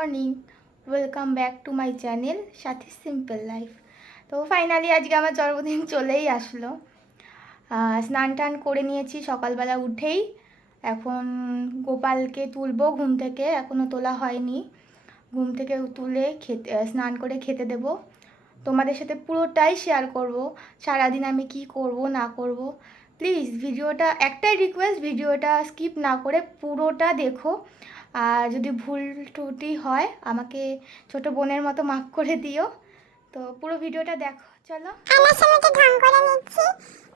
Morning welcome back to my channel সাথে simple life তো finally আজকে আমার জন্মদিন চলেই আসলো। স্নান টান করে নিয়েছি, সকালবেলা উঠেই। এখন গোপালকে তুলবো ঘুম থেকে এখনও তোলা হয়নি। ঘুম থেকে তুলে খেতে স্নান করে খেতে দেব। তোমাদের সাথে পুরোটাই শেয়ার করব, সারাদিন আমি কি করব, না করব। প্লিজ ভিডিওটা, একটাই রিকোয়েস্ট ভিডিওটা স্কিপ না করে পুরোটা দেখো। আর যদি ভুল ত্রুটি হয়, আমাকে ছোট বোনের মতো মাফ করে দিও। তো পুরো ভিডিওটা দেখো, চলো। আমার সাথে ঢং করে নিচ্ছি।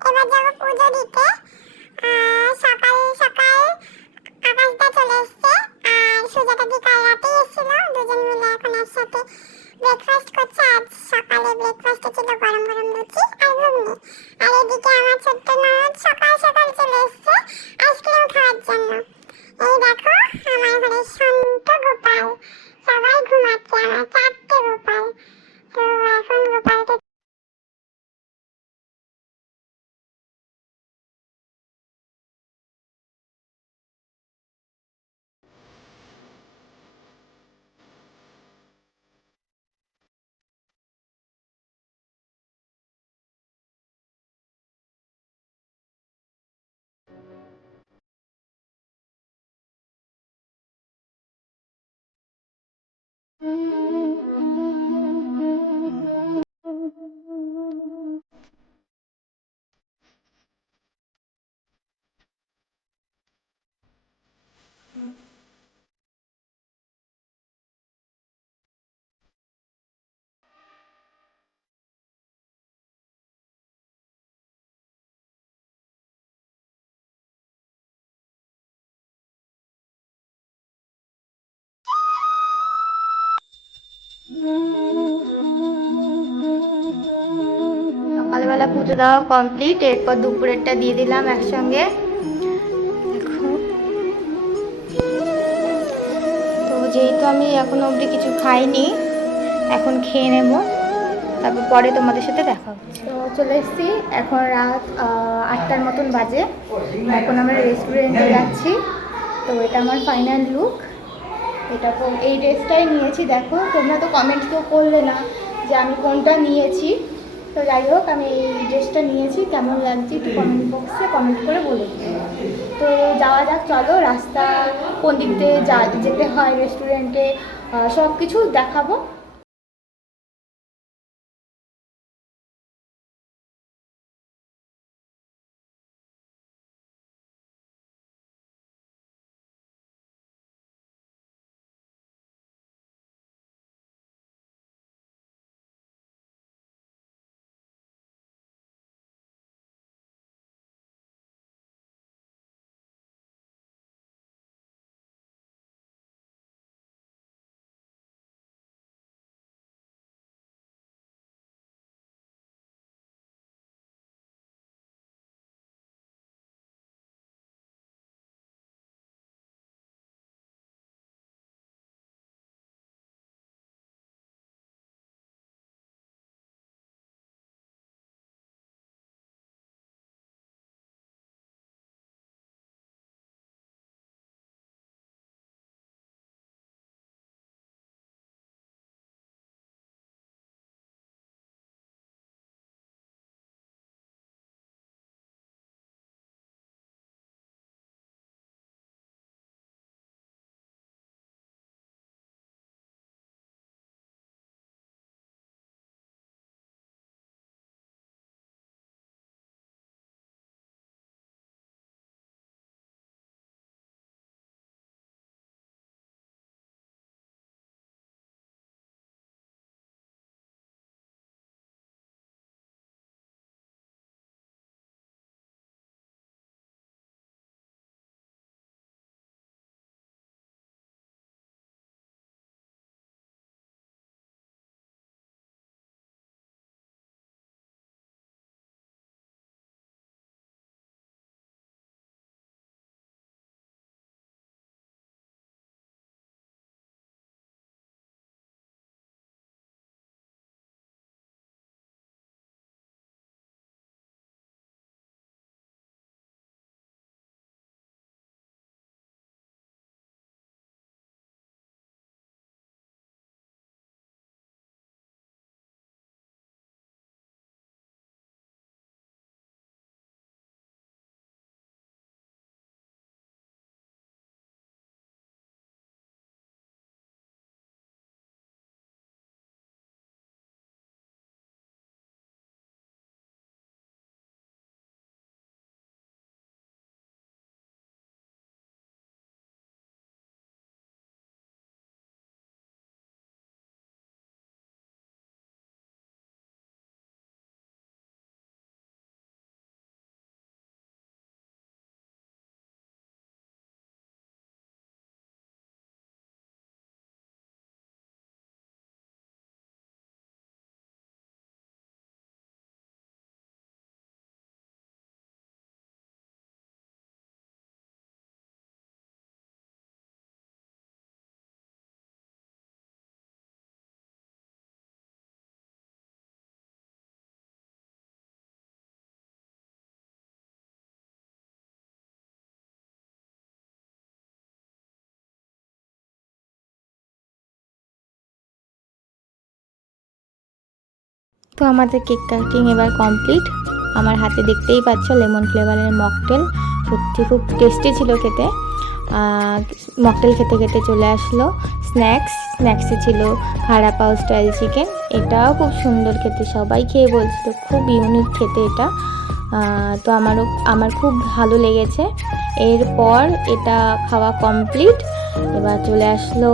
এবার যাব পুজো দিতে। Mm-hmm. সকালবেলা পুজো দেওয়া কমপ্লিট এরপর দুপুরেরটা দিয়ে দিলাম একসঙ্গে। তো যেহেতু আমি এখনও অবধি কিছু খাইনি, এখন খেয়ে নেব। তারপর পরে তোমাদের সাথে দেখা হচ্ছে। তো চলে এসেছি, এখন রাত আটটার মতন বাজে। এখন আমরা রেস্টুরেন্টে যাচ্ছি। তো এটা আমার ফাইনাল লুক এটা তো এই ড্রেসটাই নিয়েছি, দেখো, তোমরা তো কমেন্ট কেউ করলে না যে আমি কোনটা নিয়েছি। তো যাই হোক, আমি এই ড্রেসটা নিয়েছি, কেমন লাগছে একটু কমেন্ট বক্সে কমেন্ট করে বলে তো যাওয়া যাক, চলো, রাস্তা কোন দিক দিয়ে যা, যেতে হয় রেস্টুরেন্টে সব কিছু দেখাবো। তো আমাদের কেক কাটিং এবার কমপ্লিট আমার হাতে দেখতেই পাচ্ছ লেমন ফ্লেভারের মকটেল সত্যি খুব টেস্টি ছিল খেতে। মকটেল খেতে খেতে চলে আসলো। স্ন্যাক্স স্ন্যাক্সে ছিল খাড়া পাও স্টাইল চিকেন এটাও খুব সুন্দর খেতে, সবাই খেয়ে বলছিল, খুব ইউনিক খেতে এটা। তো আমারও, আমার খুব ভালো লেগেছে। এরপর এটা খাওয়া কমপ্লিট এবার চলে আসলো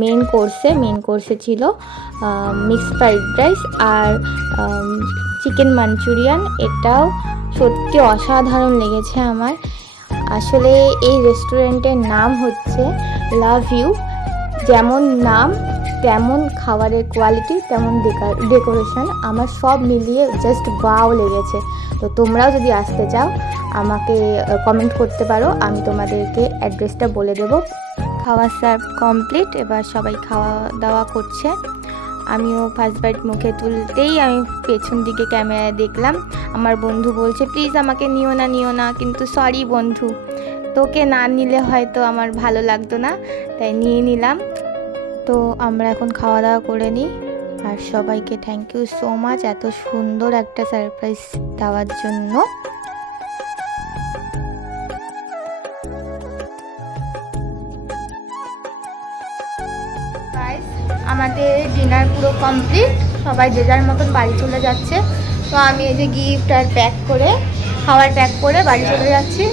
মেন কোর্সে মেন কোর্সে ছিল মিক্সড ফ্রাইড রাইস আর চিকেন মাঞ্চুরিয়ান এটাও সত্যি অসাধারণ লেগেছে আমার। আসলে এই রেস্টুরেন্টের নাম হচ্ছে লাভ ইউ যেমন নাম, তেমন খাবারের কোয়ালিটি তেমন ডেকোরেশন আমার সব মিলিয়ে জাস্ট বাও লেগেছে। তো তোমরাও যদি আসতে চাও, আমাকে কমেন্ট করতে পারো। আমি তোমাদেরকে অ্যাড্রেসটা বলে দেবো। খাওয়া সার্ভ কমপ্লিট এবার সবাই খাওয়া দাওয়া করছে। আমিও ফার্স্ট বাইট মুখে তুলতেই আমি পেছন দিকে ক্যামেরায় দেখলাম। আমার বন্ধু বলছে প্লিজ আমাকে নিও না নিও না, কিন্তু সরি বন্ধু, তোকে না নিলে হয়তো আমার ভালো লাগতো না। তাই নিয়ে নিলাম। তো আমরা এখন খাওয়া দাওয়া করে নিই। আর সবাইকে থ্যাংক ইউ সো মাচ এত সুন্দর একটা সারপ্রাইজ দেওয়ার জন্য। আমাদের ডিনার পুরো কমপ্লিট সবাই যে যার মতন বাড়ি চলে যাচ্ছে। তো আমি এই যে গিফট আর প্যাক করে খাবার প্যাক করে বাড়ি চলে যাচ্ছি।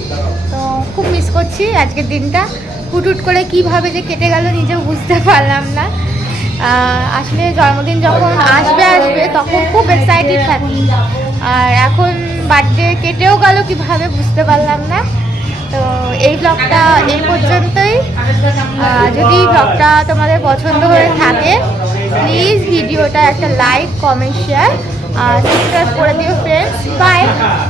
তো খুব মিস করছি আজকের দিনটা। হুট হুট করে কীভাবে যে কেটে গেল নিজেও বুঝতে পারলাম না। আসলে জন্মদিন যখন আসবে আসবে, তখন খুব এক্সাইটেড থাকি। আর এখন বার্থডে কেটেও গেল কীভাবে বুঝতে পারলাম না। তো এই ব্লগটা এই পর্যন্তই। যদি ব্লগটা তোমাদের পছন্দ হয়ে থাকে প্লিজ ভিডিওটা একটা লাইক কমেন্ট শেয়ার আর সাবস্ক্রাইব করে দিও ফ্রেন্ডস বাই